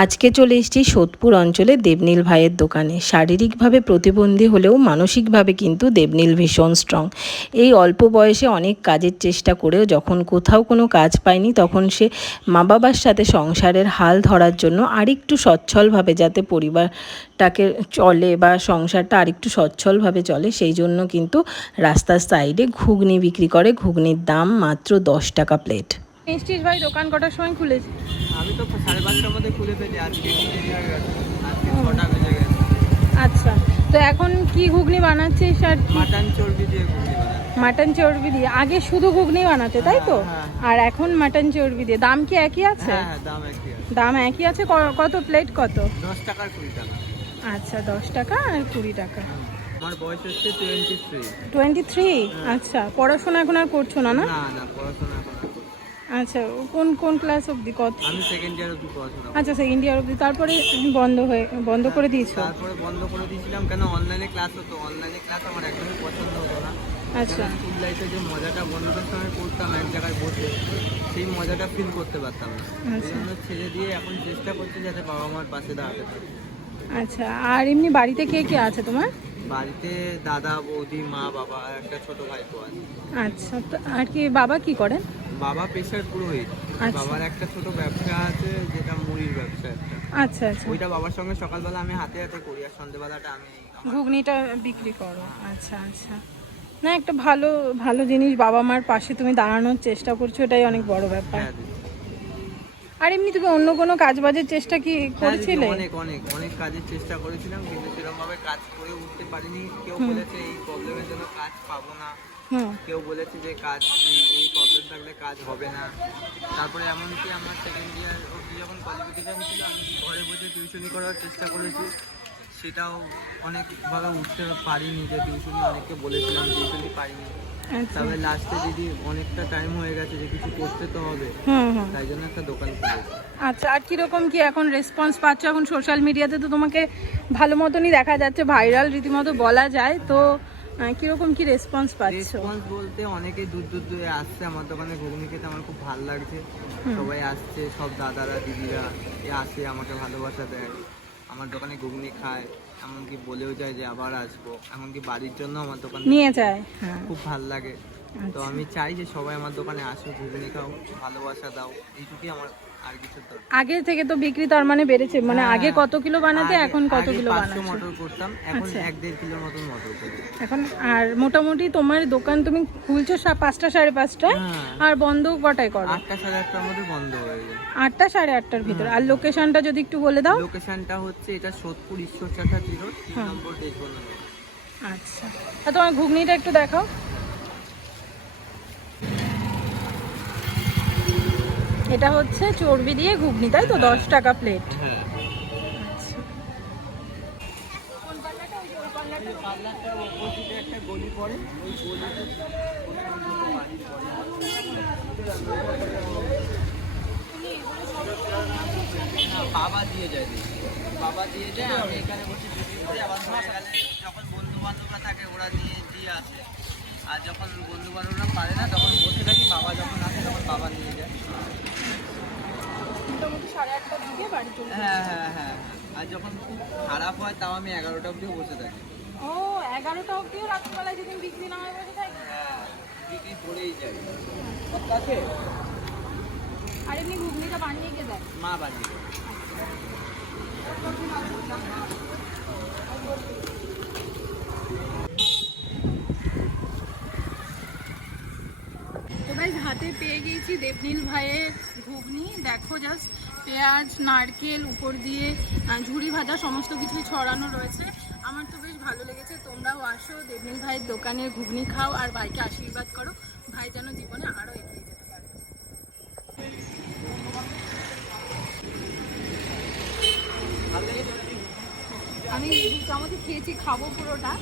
আজকে চলে এসেছি সোদপুর অঞ্চলে দেবনীল ভাইয়ের দোকানে। শারীরিকভাবে প্রতিবন্ধী হলেও মানসিকভাবে কিন্তু দেবনীল ভীষণ স্ট্রং। এই অল্প বয়সে অনেক কাজের চেষ্টা করেও যখন কোথাও কোনো কাজ পায়নি, তখন সে মা বাবার সাথে সংসারের হাল ধরার জন্য আরেকটু সচ্ছলভাবে যাতে পরিবারটাকে চলে বা সংসারটা আরেকটু সচ্ছলভাবে চলে, সেই জন্য কিন্তু রাস্তার সাইডে ঘুগনি বিক্রি করে। ঘুগনির দাম মাত্র 10 টাকা প্লেট। মিষ্টির ভাই দোকান কটার সময় খুলেছে? আমি তো 5:30টার মধ্যে খুলে ফেলি, আজকে একটু দেরি হয়ে গেছে, আজকে 6টা বেজে গেছে। আচ্ছা, তো এখন কি ঘুগনি বানাচ্ছিস? আর মাটন চর্বি দিয়ে ঘুগনি বানাই। মাটন চর্বি দিয়ে? আগে শুধু ঘুগনি বানাতে, তাই তো? হ্যাঁ। আর এখন মাটন চর্বি দিয়ে। দাম কি একই আছে? হ্যাঁ, দাম একই আছে। দাম একই আছে। কত প্লেট কত? 10 টাকা আর 20 টাকা। আচ্ছা, 10 টাকা আর 20 টাকা। আমার বয়স হচ্ছে 23। 23? আচ্ছা, পড়াশোনা এখন আর করছো না? না, না, পড়াশোনা এখন আর করছি। আচ্ছা, কোন ক্লাস অবধি? কত? আমি সেকেন্ড ইয়ার অবধি পড়াশোনা করি। আচ্ছা, সেকেন্ড ইয়ার অবধি। তারপরে বন্ধ করে দিয়েছো? তারপরে বন্ধ করে দিয়েছিলাম, কেন অনলাইনে ক্লাস হতো। অনলাইনে ক্লাস আমার একদমই পছন্দ হতো না। আচ্ছা। স্কুল লাইফে যে মজাটা বন্ধুদের সঙ্গে করতাম এক জায়গায় বসে, সেই মজাটা ফিল করতে পারতাম না। এই জন্য ছেড়ে দিয়ে এখন চেষ্টা করছি যাতে বাবা মার পাশে দাঁড়াতে পারি। আচ্ছা, আর এমনি বাড়িতে কে কে আছে তোমার? বাড়িতে দাদা, বৌদি, মা, বাবা আর একটা ছোট ভাইপো আছে। আচ্ছা, তো আর কি বাবা কি করেন? বাবা পেশার পুরোহিত। বাবার একটা ছোট ব্যবসা আছে, যেটা মুড়ির ব্যবসা একটা। আচ্ছা আচ্ছা, ওইটা বাবার সঙ্গে সকালবেলা আমি হাতে হাতে করি, আর সন্ধ্যেবেলাটা আমি ঘুগনিটা বিক্রি করো। আচ্ছা আচ্ছা, না একটা ভালো ভালো জিনিস, বাবা মার পাশে তুমি দাঁড়ানোর চেষ্টা করছো, এটাই অনেক বড় ব্যাপার। হ্যাঁ দিদি। আর এমনি তুমি অন্য কোনো কাজ বাজের চেষ্টা কি করেছিলে? অনেক অনেক অনেক কাজের চেষ্টা করেছিলাম, কিন্তু সেরকম ভাবে কাজ করে উঠতে পারিনি। কেউ বলেছে এই প্রবলেমের জন্য কাজ পাবো না, কেউ বলেছে যে কাজ এই প্রবলেম থাকলে কাজ হবে না। তারপরে এমনকি আমার সেকেন্ড ইয়ার অবধি যখন কোয়ালিফিকেশান ছিল, আমি ঘরে বসে টিউশনি করার চেষ্টা করেছি, সেটাও অনেকভাবে উঠতে পারিনি। যে টিউশনি অনেককে বলেছিলাম, টিউশনি পারিনি। তবে লাস্টে দিদি অনেকটা টাইম হয়ে গেছে যে কিছু করতে তো হবে, তাই জন্য একটা দোকান খুলেছি। আচ্ছা, আর কিরকম কি এখন রেসপন্স পাচ্ছ? এখন সোশ্যাল মিডিয়াতে তো তোমাকে ভালো মতনই দেখা যাচ্ছে, ভাইরাল রীতিমতো বলা যায়। তো কিরকম কি রেসপন্স পাচ্ছ? রেসপন্স বলতে অনেকেই দূর দূরে আসছে আমার দোকানে ঘুগনি খেতে, আমার খুব ভালো লাগছে। সবাই আসছে, সব দাদারা দিদিরা আসে, আমাকে ভালোবাসা দেয়, আমার দোকানে ঘুগনি খায়, এমনকি বলেও যায় যে আবার আসবো। এমনকি বাড়ির জন্য আমার দোকানে নিয়ে যায়। খুব ভালো লাগে। তো আমি চাই যে সবাই আমার দোকানে আসো, ঘুগনি খাও, ভালোবাসা দাও, এইটুকুই আমার, আর কিছু দরকার। আগে থেকে তো বিক্রি তার মানে বেড়েছে, মানে আগে কত কিলো বানাতে, এখন কত কিলো বানাচ্ছো? 500 মটর করতাম, এখন 1-1.5 কিলোর মতন মটর করি এখন। আর মোটামুটি তোমার দোকান তুমি খুলছো 5টা 5:30টায়, আর বন্ধ কটায় করো? 8টা 8:30টার মধ্যে বন্ধ হয়ে যায়। 8টা 8:30টার ভিতর। আর লোকেশনটা যদি একটু বলে দাও। লোকেশনটা হচ্ছে এটা সোদপুর ঈশ্বরচাচা রোড, 3 নম্বর দেশবন্ধু। আচ্ছা, আর তোমার ঘুগনিটা একটু দেখাও। এটা হচ্ছে চর্বি দিয়ে ঘুগনি, তাই তো? 10 টাকা প্লেট। হ্যাঁ। একটা গলি পড়ে, ওই গলিতে বাবা দিয়ে যায়, আমি এখানে বসে বিক্রি করি। আবার যখন বন্ধু বান্ধবরা থাকে ওরা দিয়ে আসে, আর যখন বন্ধু বান্ধবরা পারে না তখন বসে থাকি, বাবা যখন আসে তখন বাবা নিয়ে যায়। মোটামুটি 8:30টার দিকে বাড়ি চলে যাই। হ্যাঁ, আর যখন খুব খারাপ হয় তাও আমি 11টা অবধিও বসে থাকি। ও, 11টা অবধিও রাত্রিবেলায় যেদিন বিক্রি না হয় বসে থাকি? হ্যাঁ, বিক্রি করেই যায়। আর এমনি ঘুগনিটা বানিয়ে কে দেয়? মা বাড়ি। তো গাইস, হাতে পেয়ে গিয়েছি দেবনীল ভাইয়ের ঘুগনি। দেখো জাস্ট, পেঁয়াজ, নারকেল, উপর দিয়ে ঝুরি ভাজা সমস্ত কিছুই ছড়ানো রয়েছে। আমার তো বেশ ভালো লেগেছে। তোমরাও আসো, দেবনীল ভাইয়ের দোকানের ঘুগনি খাও, আর ভাইকে আশীর্বাদ করো, ভাই যেন জীবনে আরও এগিয়ে যেতে পারে। আমি 2 চামচই খেয়েছি, খাবো পুরোটা।